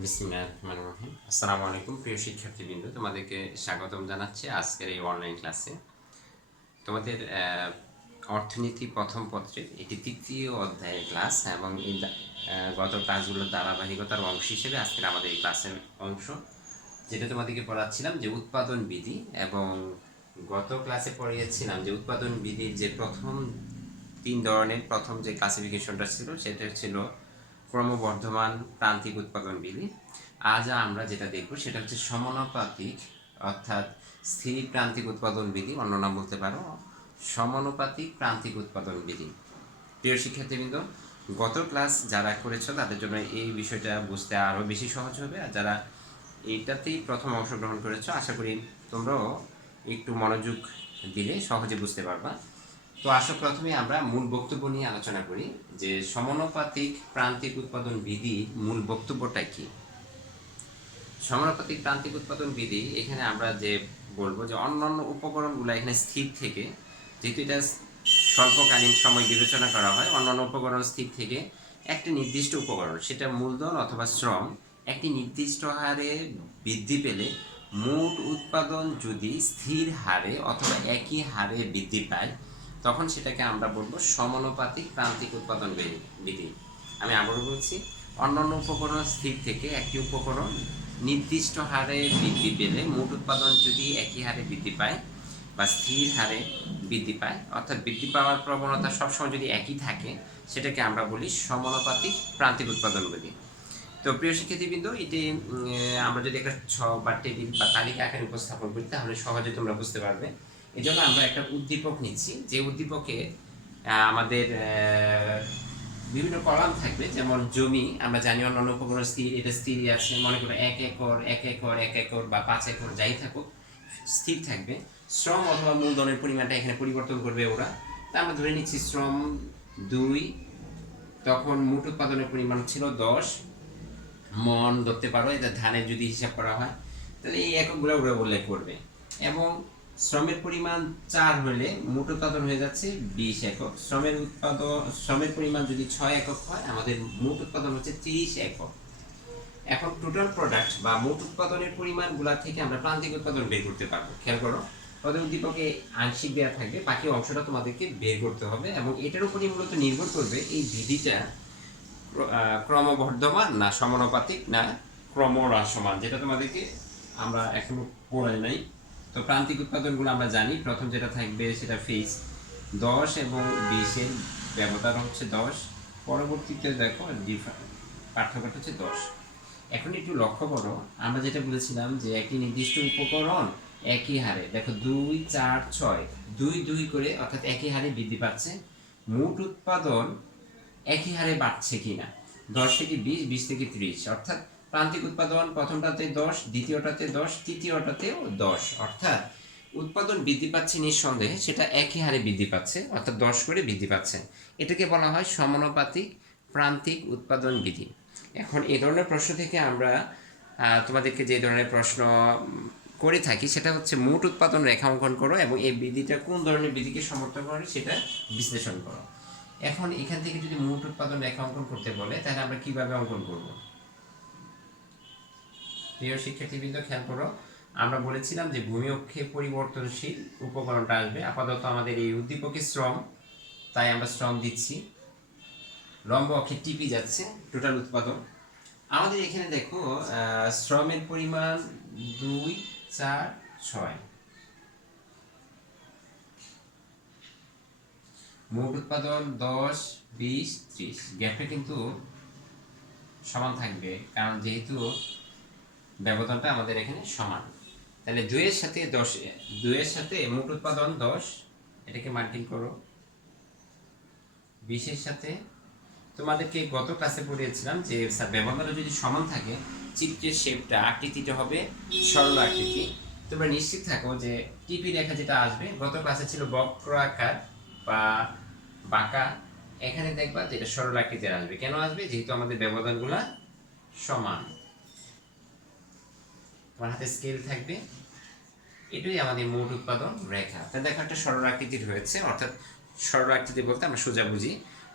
বিসমিল্লাহিররহমানিররহিম। আসসালামু আলাইকুম প্রিয় শিক্ষার্থীবৃন্দ, তোমাদেরকে স্বাগতম জানাচ্ছি আজকের এই অনলাইন ক্লাসে। তোমাদের অর্থনীতি প্রথম পত্রের এটি তৃতীয় অধ্যায়ের ক্লাস এবং এই গত ক্লাসগুলোর ধারাবাহিকতার অংশ হিসেবে আজকের আমাদের এই ক্লাসের অংশ, যেটা তোমাদেরকে পড়াচ্ছিলাম যে উৎপাদন বিধি। এবং গত ক্লাসে পড়িয়েছিলাম যে উৎপাদন বিধির যে প্রথম তিন ধরনের প্রথম যে ক্লাসিফিকেশনটা ছিল সেটা ছিল ক্রমবর্ধমান প্রান্তিক উৎপাদন বিধি। আজ আমরা যেটা দেখব সেটা হচ্ছে সমানুপাতিক, অর্থাৎ স্থির প্রান্তিক উৎপাদন বিধি, অন্য নাম বলতে পারো সমানুপাতিক প্রান্তিক উৎপাদন বিধি। প্রিয় শিক্ষার্থীবৃন্দ, গত ক্লাস যারা করেছো তাদের জন্য এই বিষয়টা বুঝতে আরও বেশি সহজ হবে, আর যারা এইটাতেই প্রথম অংশগ্রহণ করেছো আশা করি তোমরাও একটু মনোযোগ দিলে সহজে বুঝতে পারবা। তো আসো প্রথমে আমরা মূল বক্তব্য নিয়ে আলোচনা করি যে সমানুপাতিক প্রান্তিক উৎপাদন বিধির মূল বক্তব্যটা কি। সমানুপাতিক প্রান্তিক উৎপাদন বিধি, এখানে আমরা যে বলবো যে অন্যান্য উপকরণগুলো এখানে স্থির থেকে, যেহেতু এটা স্বল্পকালীন সময় বিবেচনা করা হয়, অন্যান্য উপকরণ স্থির থেকে একটি নির্দিষ্ট উপকরণ, সেটা মূলধন অথবা শ্রম, একটি নির্দিষ্ট হারে বৃদ্ধি পেলে মোট উৎপাদন যদি স্থির হারে অথবা একই হারে বৃদ্ধি পায় তখন সেটাকে আমরা বলবো সমানুপাতিক প্রান্তিক উৎপাদন বিধি। আমি আবারও বলছি, অন্যান্য উপকরণ স্থির থেকে একটি উপকরণ নির্দিষ্ট হারে বৃদ্ধি পেলে মোট উৎপাদন যদি একই হারে বৃদ্ধি পায় বা স্থির হারে বৃদ্ধি পায়, অর্থাৎ বৃদ্ধি পাওয়ার প্রবণতা সবসময় যদি একই থাকে, সেটাকে আমরা বলি সমানুপাতিক প্রান্তিক উৎপাদন বিধি। তো প্রিয় শিক্ষার্থীবৃন্দ, এটি আমরা যদি একটা ছক বা টেবিল বা তালিকা আকারে উপস্থাপন করি তাহলে সহজে তোমরা বুঝতে পারবে। এই জন্য আমরা একটা উদ্দীপক নিচ্ছি, যে উদ্দীপকে আমাদের বিভিন্ন কলাম থাকবে। যেমন জমি আমরা জানি অন্যান্য উপকরণ স্থির, এটা স্থিরই আছে, মনে করো 1 একর 1 একর 1 একর বা 5 একর যাই থাকুক স্থির থাকবে। শ্রম অথবা মূলধনের পরিমাণটা এখানে পরিবর্তন করবে ওরা। তা আমরা ধরে নিচ্ছি শ্রম 2, তখন মোট উৎপাদনের পরিমাণ ছিল 10 মন ধরতে পারো, এটা ধানের যদি হিসাব করা হয় তাহলে এই এককগুলো ওরা উল্লেখ করবে। এবং শ্রমের পরিমাণ 4 হলে মোট উৎপাদন হয়ে যাচ্ছে 20 একক। শ্রমের পরিমাণ যদি 6 একক হয় আমাদের মোট উৎপাদন হচ্ছে 30 একক। এখন টোটাল প্রোডাক্ট বা মোট উৎপাদনের পরিমাণগুলা থেকে আমরা প্রান্তিক উৎপাদন বের করতে পারবো। খেয়াল করো, ওদের উদ্দীপকে আংশিক দেওয়া থাকবে, বাকি অংশটা তোমাদেরকে বের করতে হবে এবং এটার উপরই মূলত নির্ভর করবে এই বিধিটা ক্রমবর্ধমান না সমানুপাতিক না ক্রমহ্রাসমান, যেটা তোমাদেরকে আমরা এখনো পড়াই নাই। তো প্রান্তিক উৎপাদনগুলো আমরা জানি, প্রথম যেটা থাকবে সেটা ফিক্স 10 এবং 20-এর ব্যবধান হচ্ছে 10, পরবর্তীতে দেখো পার্থক্যটা হচ্ছে 10। এখন একটু লক্ষ্য করো, আমরা যেটা বলেছিলাম যে একটি নির্দিষ্ট উপকরণ একই হারে, দেখো 2 4 6 2 2 করে, অর্থাৎ একই হারে বৃদ্ধি পাচ্ছে। মোট উৎপাদন একই হারে বাড়ছে কিনা, 10 থেকে 20, 20 থেকে 30, অর্থাৎ প্রান্তিক উৎপাদন প্রথমটাতে 10, দ্বিতীয়টাতে 10, তৃতীয়টাতেও 10, অর্থাৎ উৎপাদন বৃদ্ধি পাচ্ছে নিঃসন্দেহে, সেটা একই হারে বৃদ্ধি পাচ্ছে, অর্থাৎ 10 করে বৃদ্ধি পাচ্ছে। এটাকে বলা হয় সমানুপাতিক প্রান্তিক উৎপাদন বিধি। এখন এই ধরনের প্রশ্ন থেকে আমরা তোমাদেরকে যে ধরনের প্রশ্ন করে থাকি সেটা হচ্ছে মোট উৎপাদন রেখা অঙ্কন করো এবং এই বিধিটা কোন ধরনের বিধিকে সমর্থন করে সেটা বিশ্লেষণ করো। এখন এখান থেকে যদি মোট উৎপাদন রেখা অঙ্কন করতে বলে তাহলে আমরা কিভাবে অঙ্কন করব? প্রিয় শিক্ষার্থীবৃন্দ খেয়াল করো, আমরা বলেছিলাম যে ভূমি অক্ষে পরিবর্তনশীল উপকরণটা আসবে। আপাতত আমাদের এই উদ্দীপকে শ্রম, তাই আমরা শ্রম দিচ্ছি। লম্ব অক্ষে টিপি যাচ্ছে টোটাল উৎপাদন। আমাদের এখানে দেখো শ্রমের পরিমাণ 2 4 6, মোট উৎপাদন 10 20 30, গ্যাপটা কিন্তু সমান থাকবে কারণ যেহেতু ব্যবধানটা আমাদের এখানে সমান। তাহলে 2 এর সাথে 10, 2 এর সাথে মোট উৎপাদন 10, এটাকে মাল্টিপ্লাই করো 20 এর সাথে। তোমাদেরকে গত ক্লাসে পড়িয়েছিলাম যে ব্যবধানটা যদি সমান থাকে চিত্রের শেপটা আকৃতিটা হবে সরল আকৃতি। তোমরা নিশ্চিত থাকো যে টিপি রেখা যেটা আসবে, গত ক্লাসে ছিল বক্র আকার বা বাঁকা, এখানে দেখবা যে এটা সরল আকৃতির আসবে। কেন আসবে? যেহেতু আমাদের ব্যবধানগুলো সমান। তোমার হাতে স্কেল থাকবে, এটাই আমাদের মোট উৎপাদন রেখা। তাহলে দেখো একটা সরল আকৃতির হয়েছে, অর্থাৎ সরল আকৃতি বলতে আমরা সোজা বুঝি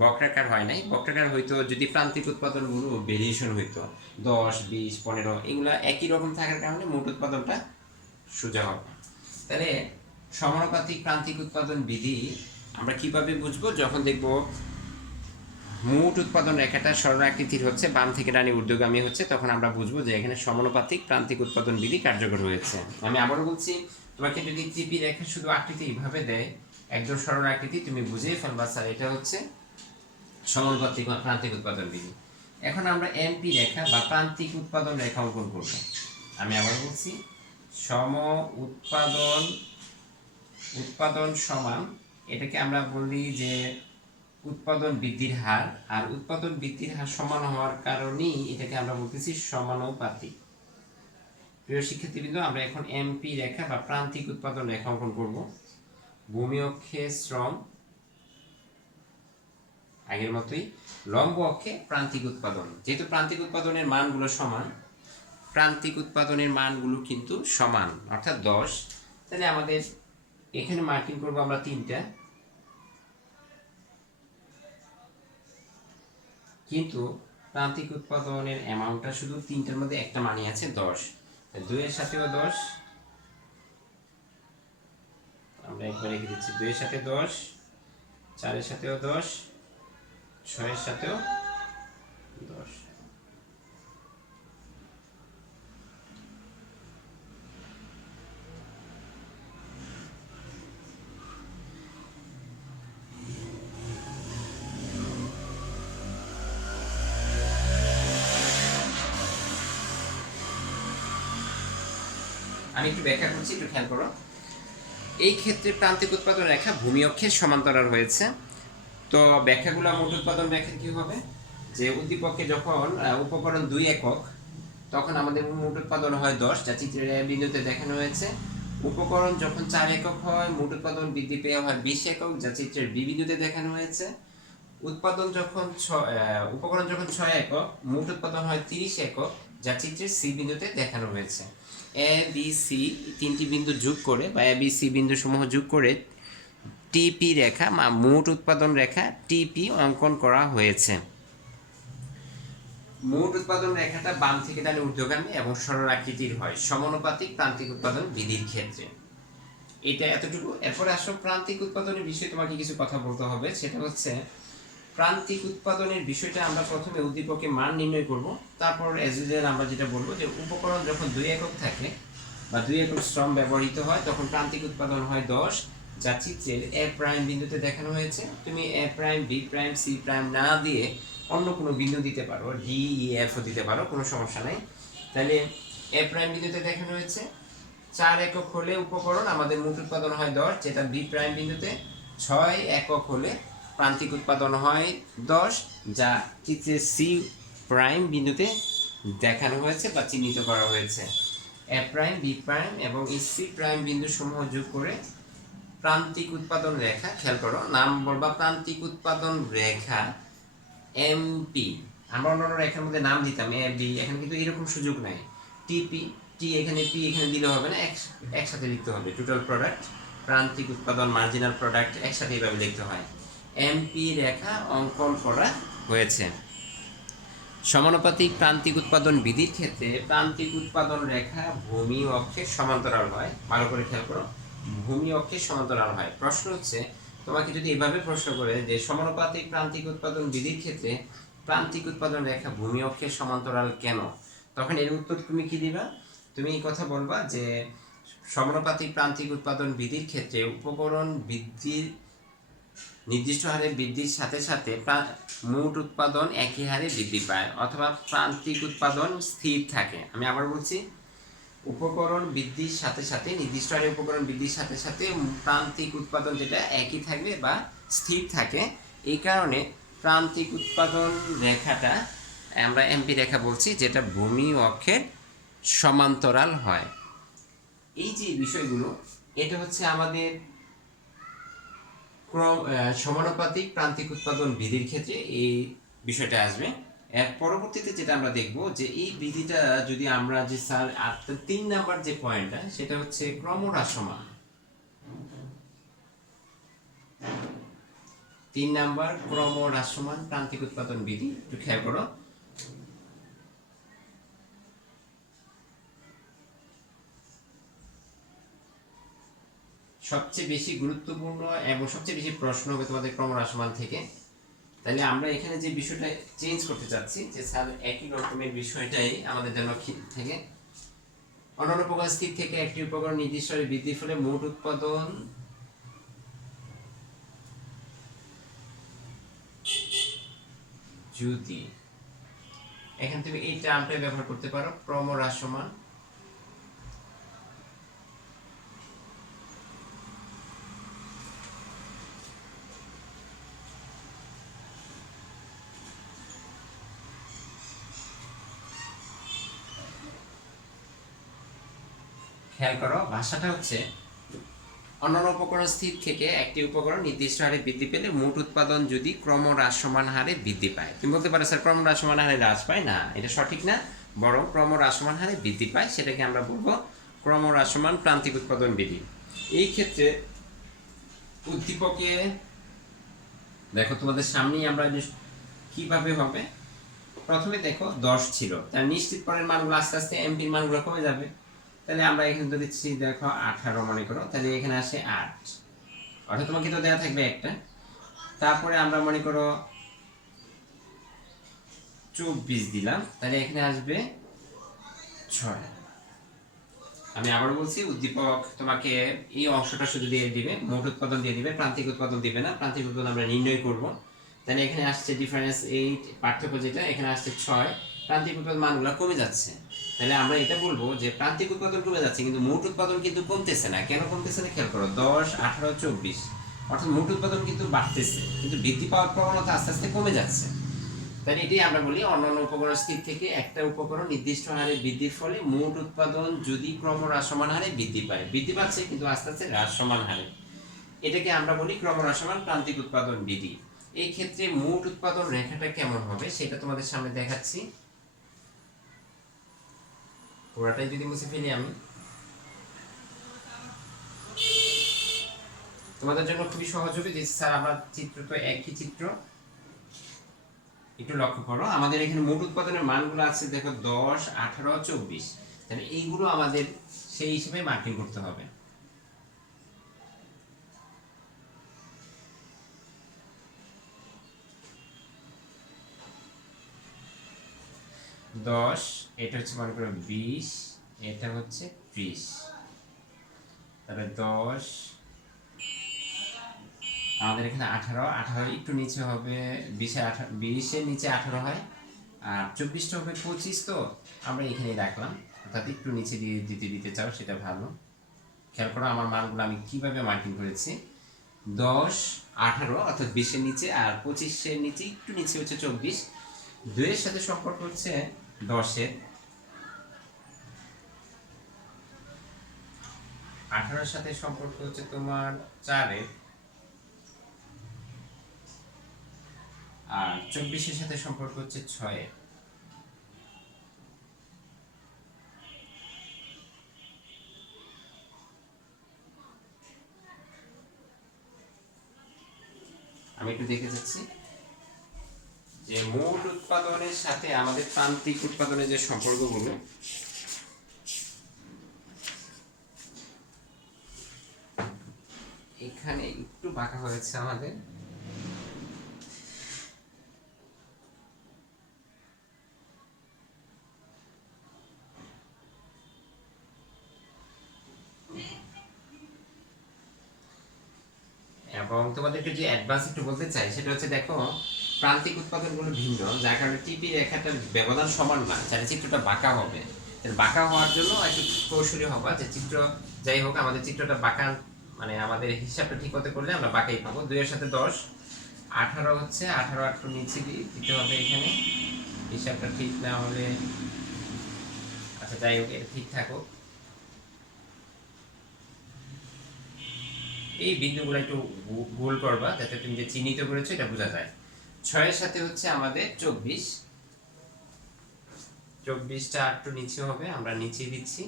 বক্রাকার হয় নাই। বক্রাকার হইতো যদি প্রান্তিক উৎপাদনগুলো ভেরিয়েশন হইতো 10, 20, 15, এগুলো একই রকম থাকার কারণে মোট উৎপাদনটা সোজা হবে। তাহলে সমানুপাতিক প্রান্তিক উৎপাদন বিধি আমরা কিভাবে বুঝবো? যখন দেখব মোট উৎপাদন রেখাটা সরলাকৃতির হচ্ছে, বাম থেকে ডানে ঊর্ধ্বগামী হচ্ছে, তখন আমরা বুঝবো যে এখানে সমানুপাতিক প্রান্তিক উৎপাদন বিধি কার্যকর হয়েছে। আমি আবারও বলছি, তোমাকে যদি টিপি রেখা শুধু আকৃতি এইভাবে দেয়, একদম সরল আকৃতি, তুমি বুঝেই ফেলবা স্যার এটা হচ্ছে সমানুপাতিক প্রান্তিক উৎপাদন বিধি। এখন আমরা এমপি রেখা বা প্রান্তিক উৎপাদন রেখা অঙ্কন করব। আমি আবার বলছি, সম উৎপাদন সমান, এটাকে আমরা বলি যে উৎপাদন বৃদ্ধির হার, আর উৎপাদন বৃদ্ধির হার সমান হওয়ার কারণেই এটাকে আমরা বলতেছি সমানুপাতিক। প্রিয় শিক্ষার্থীবৃন্দ, আমরা এখন এমপি রেখা বা প্রান্তিক উৎপাদন রেখা অঙ্কন করব। ভূমি অক্ষে শ্রম, আগের মতোই। লম্ব অক্ষে প্রান্তিক উৎপাদন। যেহেতু প্রান্তিক উৎপাদনের মানগুলো সমান, প্রান্তিক উৎপাদনের মানগুলো কিন্তু সমান, অর্থাৎ 10। তাহলে আমাদের এখানে মার্কিং করব আমরা 3টা, কিন্তু প্রান্তিক উৎপাদনের অ্যামাউন্টটা শুধু 3টার মধ্যে একটা মানই আছে 10। 2-এর সাথেও 10, আমরা একবার রেখে দিচ্ছি। 2-এর সাথে 10, 4-এর সাথেও 10, 6-এর সাথেও 10। আমি একটু ব্যাখ্যা করছি, একটু খেয়াল করো। এই ক্ষেত্রে প্রান্তিক উৎপাদন রেখা ভূমি অক্ষের সমান্তরাল হয়েছে। তো ব্যাখ্যাগুলো মোট উৎপাদন রেখার কি হবে? যে উদ্দীপকে যখন উপকরণ 2 একক, তখন আমাদের মোট উৎপাদন হয় 10, যা চিত্রের বিন্দুতে দেখানো হয়েছে। উপকরণ যখন 4 একক হয়, মোট উৎপাদন বৃদ্ধি পেয়ে হয় 20 একক, যা চিত্রের বি বিন্দুতে দেখানো হয়েছে। উপকরণ যখন 6 একক, মোট উৎপাদন হয় 30 একক, যা চিত্রের সি বিন্দুতে দেখানো হয়েছে। এ বি সি তিনটি বিন্দু যোগ করে বা এ বি সি বিন্দু সমূহ যোগ করে টিপি রেখা বা মোট উৎপাদন রেখা টিপি অঙ্কন করা হয়েছে। মোট উৎপাদন রেখাটা বাম থেকে ডানে ঊর্ধ্বগামী এবং সরল আকৃতির হয় সমানুপাতিক প্রান্তিক উৎপাদন বিধির ক্ষেত্রে। এটা এতটুকু। এরপরে আসো প্রান্তিক উৎপাদনের বিষয়ে তোমাকে কিছু কথা বলতে হবে। সেটা হচ্ছে প্রান্তিক উৎপাদনের বিষয়টা আমরা প্রথমে উদ্দীপকে মান নির্ণয় করব, তারপর এজ ইউজুয়াল আমরা যেটা বলবো যে উপকরণ যখন 2 একক থাকে বা 2 একক শ্রম ব্যবহৃত হয়, তখন প্রান্তিক উৎপাদন হয় 10, যা চিত্রের এ প্রাইম বিন্দুতে দেখানো হয়েছে। তুমি A prime, B prime, C prime না দিয়ে অন্য কোনো বিন্দু দিতে পারো, ডি ই এফও দিতে পারো, কোনো সমস্যা নেই। তাহলে এ প্রাইম বিন্দুতে দেখানো হয়েছে 4 একক হলে উপকরণ আমাদের মোট উৎপাদন হয় 10, যেটা বি প্রাইম বিন্দুতে 6 একক হলে প্রান্তিক উৎপাদন হয় 10, যা চিত্রে সি প্রাইম বিন্দুতে দেখানো হয়েছে বা চিহ্নিত করা হয়েছে। এ প্রাইম, বি প্রাইম এবং সি প্রাইম বিন্দু সমূহ যোগ করে প্রান্তিক উৎপাদন রেখা, খেয়াল করো নাম বলবা প্রান্তিক উৎপাদন রেখা এমপি। আমরা অন্যান্য রেখার মধ্যে নাম দিতাম এ বি, এখানে কিন্তু এরকম সুযোগ নাই। টিপি, টি এখানে, পি এখানে দিলে হবে না, একসাথে লিখতে হবে। টোটাল প্রোডাক্ট, প্রান্তিক উৎপাদন, মার্জিনাল প্রোডাক্ট একসাথে এইভাবে লিখতে হয়। এমপি রেখা অঙ্কন করা হয়েছে। সমানুপাতিক প্রান্তিক উৎপাদন বিধির ক্ষেত্রে প্রান্তিক উৎপাদন রেখা ভূমি অক্ষের সমান্তরাল হয়। ভালো করে খেয়াল করো, ভূমি অক্ষের সমান্তরাল হয়। প্রশ্ন হচ্ছে, তোমাকে যদি এভাবে প্রশ্ন করে যে সমানুপাতিক প্রান্তিক উৎপাদন বিধির ক্ষেত্রে প্রান্তিক উৎপাদন রেখা ভূমি অক্ষের সমান্তরাল কেন, তখন এর উত্তর তুমি কি দিবা? তুমি এই কথা বলবা যে সমানুপাতিক প্রান্তিক উৎপাদন বিধির ক্ষেত্রে উপকরণ বৃদ্ধির নির্দিষ্ট হারে বৃদ্ধির সাথে সাথে মোট উৎপাদন একই হারে বৃদ্ধি পায়, অথবা প্রান্তিক উৎপাদন স্থির থাকে। আমি আবার বলছি, উপকরণ বৃদ্ধির সাথে সাথে, নির্দিষ্ট হারে উপকরণ বৃদ্ধির সাথে সাথে প্রান্তিক উৎপাদন যেটা একই থাকবে বা স্থির থাকে। এই কারণে প্রান্তিক উৎপাদন রেখাটা আমরা এমপি রেখা বলছি, যেটা ভূমি অক্ষের সমান্তরাল হয়। এই যে বিষয়গুলো, এটা হচ্ছে আমাদের সমানুপাতিক প্রান্তিক উৎপাদন বিধির ক্ষেত্রে এই বিষয়টা আসবে। এর পরবর্তীতে যেটা আমরা দেখব যে এই বিধিটা যদি আমরা যে স্যার 3 নাম্বার যে পয়েন্টটা, সেটা হচ্ছে ক্রমহ্রাসমান। 3 নাম্বার ক্রমহ্রাসমান প্রান্তিক উৎপাদন বিধি, একটু খেয়াল করো। সবচেয়ে বেশি গুরুত্বপূর্ণ এবং সবচেয়ে বেশি প্রশ্ন হবে তোমাদের ক্রমহ্রাসমান থেকে। তাহলে আমরা এখানে যে বিষয়টা চেঞ্জ করতে চাচ্ছি যে স্যার একই রকমের বিষয়টাই আমাদের জন্য থেকে অন্যান্য উপকরণ স্থির থেকে একটি উপকরণ নির্দিষ্ট হারে বৃদ্ধির ফলে মোট উৎপাদন যদি, এখান থেকে এই টার্মটা ব্যবহার করতে পারো ক্রমহ্রাসমান খেয়াল করো ভাষাটা হচ্ছে অন্যান্য উপকরণ স্থির থেকে একটি উপকরণ নির্দিষ্ট হারে বৃদ্ধি পেলে মোট উৎপাদন যদি ক্রমহ্রাসমান হারে বৃদ্ধি পায়। তুমি বলতে পারো স্যার ক্রমহ্রাসমান হারে হ্রাস পায় না, এটা সঠিক না, বরং ক্রমহ্রাসমান হারে বৃদ্ধি পায়, সেটাকে আমরা বলবো ক্রমহ্রাসমান প্রান্তিক উৎপাদন বিধি। এই ক্ষেত্রে উদ্দীপকে দেখো তোমাদের সামনেই আমরা কিভাবে হবে, প্রথমে দেখো 10 ছিল, তার নিশ্চিত পরের মানগুলো আস্তে আস্তে এমপির মানগুলো কমে যাবে। তাহলে আমরা এখানে তো দিচ্ছি দেখো 18 মনে করো, তাহলে এখানে আসে 8, অর্থাৎ তোমাকে তো দেওয়া থাকবে একটা। তারপরে আমরা মনে করো 24 দিলাম, তাহলে এখানে আসবে 6। আমি আবার বলছি উদ্দীপক তোমাকে এই অংশটা শুধু দিয়ে দিবে, মোট উৎপাদন দিয়ে দিবে, প্রান্তিক উৎপাদন দিবে না। প্রান্তিক উৎপাদন আমরা নির্ণয় করব। তাহলে এখানে আসছে ডিফারেন্স 8, পার্থক্য যেটা এখানে আসছে 6, প্রান্তিক উৎপাদন মানগুলো কমে যাচ্ছে। তাহলে আমরা এটা বলবো যে প্রান্তিক উৎপাদন কমে যাচ্ছে কিন্তু মোট উৎপাদন কিন্তু কমতেছে না। কেন কমতেছে না খেয়াল করো, 10, 18, 24, অর্থাৎ মোট উৎপাদন কিন্তু বাড়তেছে কিন্তু বৃদ্ধি পাওয়ার প্রবণতা আস্তে আস্তে কমে যাচ্ছে। তাহলে এটাই আমরা বলি অন্যান্য উপকরণ স্থির থেকে একটা উপকরণ নির্দিষ্ট হারে বৃদ্ধির ফলে মোট উৎপাদন যদি ক্রমহ্রাসমান হারে বৃদ্ধি পায়, বৃদ্ধি পাচ্ছে কিন্তু আস্তে আস্তে হ্রাসমান হারে, এটাকে আমরা বলি ক্রমহ্রাসমান প্রান্তিক উৎপাদন বিধি। এই ক্ষেত্রে মোট উৎপাদন রেখাটা কেমন হবে সেটা তোমাদের সামনে দেখাচ্ছি। পুরাটাই যদি মুছে ফেলি আমি, তোমাদের জন্য খুবই সহজ হবে যে স্যার আমার চিত্র তো একই চিত্র। একটু লক্ষ্য করো আমাদের এখানে মোট উৎপাদনের মানগুলো আছে দেখো 10, 18, 24, তাহলে এইগুলো আমাদের সেই হিসেবে মার্কিং করতে হবে। 10, এটা হচ্ছে মনে করো 20, এটা হচ্ছে 30, তাহলে 10 আমাদের এখানে 18 একটু নিচে হবে, 20-এর নিচে 18 হয়, আর 24টা হবে 25, তো আমরা এখানেই রাখলাম, অর্থাৎ একটু নিচে দিয়ে দিতে চাও সেটা ভালো। খেয়াল করো আমার মানগুলো আমি কিভাবে মার্কিং করেছি, 10, 18 অর্থাৎ 20-এর নিচে, আর 25-এর নিচে একটু নিচে হচ্ছে 24, 2-এর সাথে সম্পর্ক হচ্ছে 10-এর, 18-এর সাথে সম্পর্ক হচ্ছে তোমার 4-এর, আর 24-এর সাথে সম্পর্ক হচ্ছে 6-এর। আমি একটু দেখে যাচ্ছি যে মোট উৎপাদনের সাথে আমাদের প্রান্তিক উৎপাদনের যে সম্পর্কগুলো, এখানে একটু বাঁকা হয়েছে আমাদের, এবং তোমাদেরকে যে অ্যাডভান্স একটু বলতে চাই সেটা হচ্ছে দেখো প্রান্তিক উৎপাদনগুলো ভিন্ন, যার কারণে টিপি রেখাটার ব্যবধান সমান না, তাহলে চিত্রটা বাঁকা হবে। বাঁকা হওয়ার জন্য একটু কৌশলী হবা যে চিত্র যাই হোক আমাদের চিত্রটা বাঁকা, মানে আমাদের হিসাবটা ঠিক হতে করলে আমরা বাঁকাই পাবো। 2-এর সাথে 10, 18 হচ্ছে, 18 একটু নিচে দিতে হবে এখানে, হিসাবটা ঠিক না হলে, আচ্ছা যাই হোক এটা ঠিক থাকুক। এই বিন্দুগুলো একটু গোল করবা যাতে তুমি যে চিহ্নিত করেছো এটা বোঝা যায়। 6-এর সাথে হচ্ছে আমাদের 24, 24টা একটু নিচে হবে, আমরা নিচে দিচ্ছি।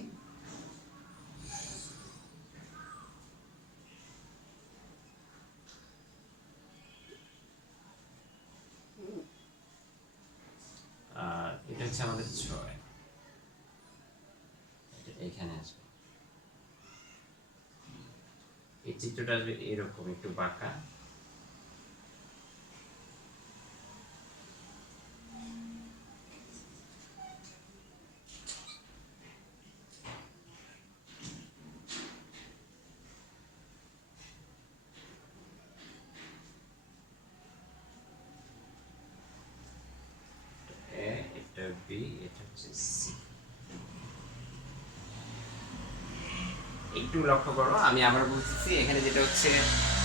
হচ্ছে আমাদের 6, এটা এখানে আসবে। এই চিত্রটা আসবে এরকম একটু বাঁকা। এটা বি, এটা হচ্ছে সি। একটু লক্ষ্য করো, আমি আবার বলতেছি, এখানে যেটা হচ্ছে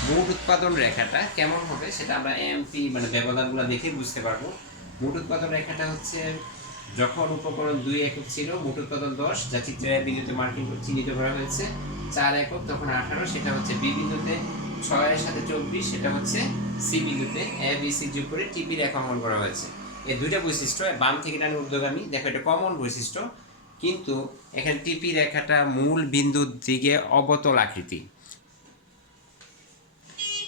মোট উৎপাদন রেখাটা কেমন হবে সেটা আমরা এমপি মানে ব্যবধানগুলো দেখে বুঝতে পারবো। মোট উৎপাদন রেখাটা হচ্ছে যখন উপকরণ 2 একক ছিল, মোট উৎপাদন 10, যা চিত্রে এ বিন্দুতে মার্কিং চিহ্নিত করা হয়েছে। 4 একক তখন 18, সেটা হচ্ছে বি বিন্দুতে। 6 এর সাথে 24, সেটা হচ্ছে সি বিন্দুতে। এ বি সি যোগ করে টিপি রেখা অঙ্কন করা হয়েছে। এই দুইটা বৈশিষ্ট্য বাম থেকে ডানে ঊর্ধ্বগামী, দেখো এটা কমন বৈশিষ্ট্য। কিন্তু এখানে টিপি রেখাটা মূল বিন্দুর দিকে অবতল আকৃতি।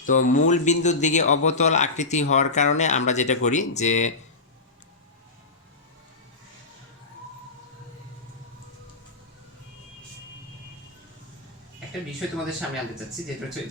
তো মূল বিন্দুর দিকে অবতল আকৃতি হওয়ার কারণে আমরা যেটা করি যে একটা বিষয় তোমাদের সামনে আনতে চাচ্ছি, যেটা হচ্ছে